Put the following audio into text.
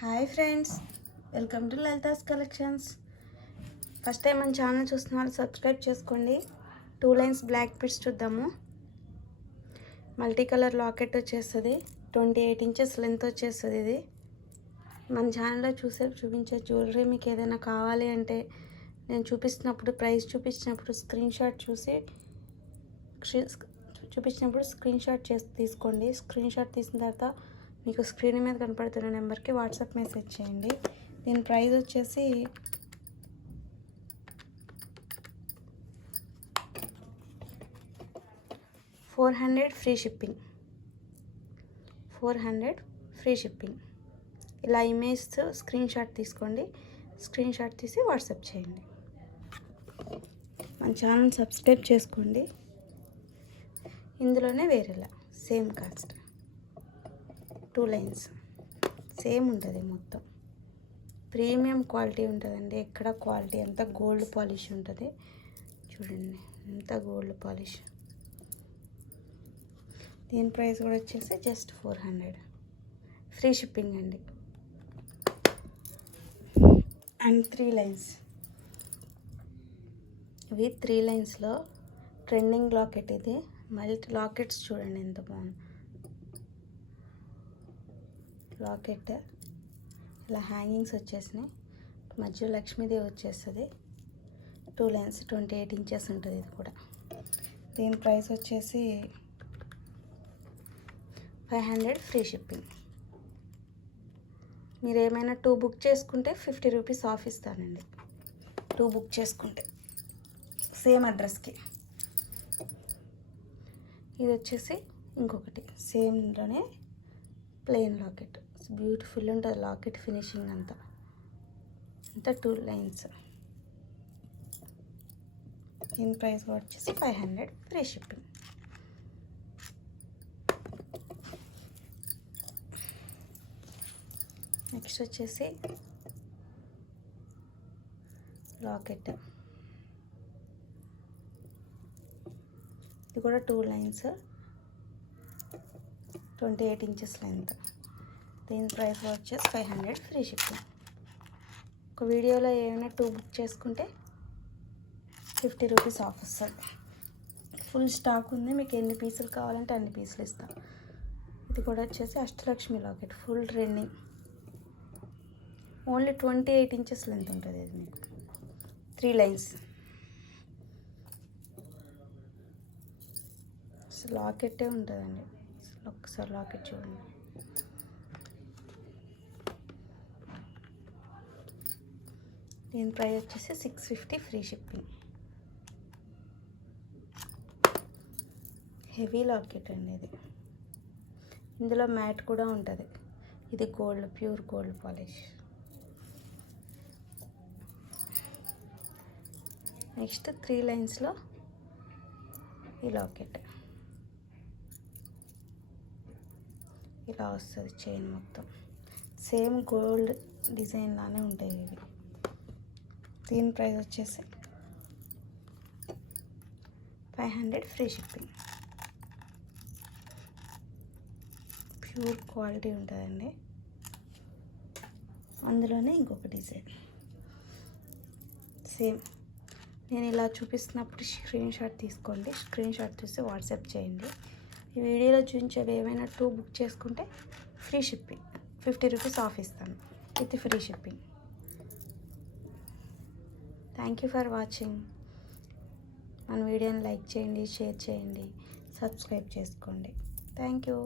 Hi friends, welcome to Lalitha's collections. First time మన channel చూస్తున్నారు, subscribe చేసుకోండి. 2 లైన్స్ బ్లాక్ పిట్స్ చూద్దాము. మల్టీ కలర్ లాకెట్ వచ్చేస్తుంది, 28 ఇంచెస్ లెంత్ వచ్చేస్తుంది. ఇది మన ఛానల్లో చూపించే జ్యువెలరీ మీకు ఏదైనా కావాలి అంటే నేను ప్రైస్ చూపించినప్పుడు స్క్రీన్ షాట్ తీసుకోండి. స్క్రీన్ షాట్ తీసిన తర్వాత మీకు స్క్రీన్ మీద కనపడుతున్న నెంబర్కి వాట్సాప్ మెసేజ్ చేయండి. దీని ప్రైస్ వచ్చేసి $400 ఫ్రీ షిప్పింగ్. ఇలా ఇమేజ్ స్క్రీన్ షాట్ తీసుకోండి. స్క్రీన్ షాట్ తీసి వాట్సాప్ చేయండి. మన ఛానల్ సబ్స్క్రైబ్ చేసుకోండి. ఇందులోనే వేరేలా సేమ్ కాస్ట్ 2 లైన్స్ సేమ్ ఉంటుంది. మొత్తం ప్రీమియం క్వాలిటీ ఉంటుందండి. ఎక్కడ క్వాలిటీ అంతా గోల్డ్ పాలిష్ ఉంటుంది. చూడండి ఎంత గోల్డ్ పాలిష్. దీని ప్రైస్ కూడా వచ్చేసి జస్ట్ 400 ఫ్రీ షిప్పింగ్ అండి. అండ్ 3 లైన్స్, ఇవి 3 లైన్స్లో ట్రెండింగ్ లాకెట్. ఇది మల్టీ లాకెట్స్ చూడండి ఎంత బాగుంది. లాకెట్ ఇలా హ్యాంగింగ్స్ వచ్చేసినాయి. మధ్యలో లక్ష్మీదేవి వచ్చేస్తుంది. 2 లైన్స్ 28 ఇంచెస్ ఉంటుంది. ఇది కూడా దీని ప్రైస్ వచ్చేసి 500 ఫ్రీ షిప్పింగ్. మీరు ఏమైనా 2 బుక్ చేసుకుంటే 50 రూపీస్ ఆఫ్ ఇస్తానండి. 2 బుక్ చేసుకుంటే సేమ్ అడ్రస్కి. ఇది వచ్చేసి ఇంకొకటి సేమ్లోనే ప్లెయిన్ లాకెట్. బ్యూటిఫుల్ ఉంటుంది లాకెట్ ఫినిషింగ్ అంతా. 2 లైన్స్. దీని ప్రైస్ వచ్చేసి 500 ఫ్రీ షిప్పింగ్. నెక్స్ట్ వచ్చేసి లాకెట్. ఇది కూడా 2 లైన్స్ 28 ఇంచెస్ లెంత్. దీని ప్రైస్ వచ్చేసి 500 ఫ్రీ షిప్పింగ్. ఒక వీడియోలో ఏమైనా 2 బుక్ చేసుకుంటే 50 రూపీస్ ఆఫ్ వస్తుంది. ఫుల్ స్టాక్ ఉంది. మీకు ఎన్ని పీసులు కావాలంటే అన్ని పీసులు ఇస్తాం. ఇది కూడా వచ్చేసి Ashtalakshmi locket. Full trending. Only 28 inches length ఉంటుంది. ఇది మీకు 3 లైన్స్. లాకెట్టే ఉంటుందండి. ఒకసారి లాకెట్ చూడండి. దీని ప్రైస్ వచ్చేసి 650 ఫ్రీ షిప్పింగ్. హెవీ లాకెట్ అండి ఇది. ఇందులో మ్యాట్ కూడా ఉంటుంది. ఇది gold, pure gold polish. Next 3 లైన్స్లో ఈ లాకెట్ ఇలా వస్తుంది. చైన్ మొత్తం సేమ్ గోల్డ్ డిజైన్ లానే ఉంటాయి ఇవి. దీని ప్రైస్ వచ్చేసి 500 ఫ్రీ షిప్పింగ్. ప్యూర్ క్వాలిటీ ఉంటుందండి. అందులోనే ఇంకొక డిజైన్ సేమ్. నేను ఇలా చూపిస్తున్నప్పుడు స్క్రీన్ షాట్ తీసుకోండి. స్క్రీన్ షాట్ తీసి వాట్సాప్ చేయండి. ఈ వీడియోలో చూపించేవి ఏమైనా 2 బుక్ చేసుకుంటే ఫ్రీ షిప్పింగ్. 50 రూపీస్ ఆఫ్ ఇస్తాను with free shipping. Thank you for watching. మన వీడియోని లైక్ చేయండి, షేర్ చేయండి, సబ్స్క్రైబ్ చేసుకోండి. Thank you.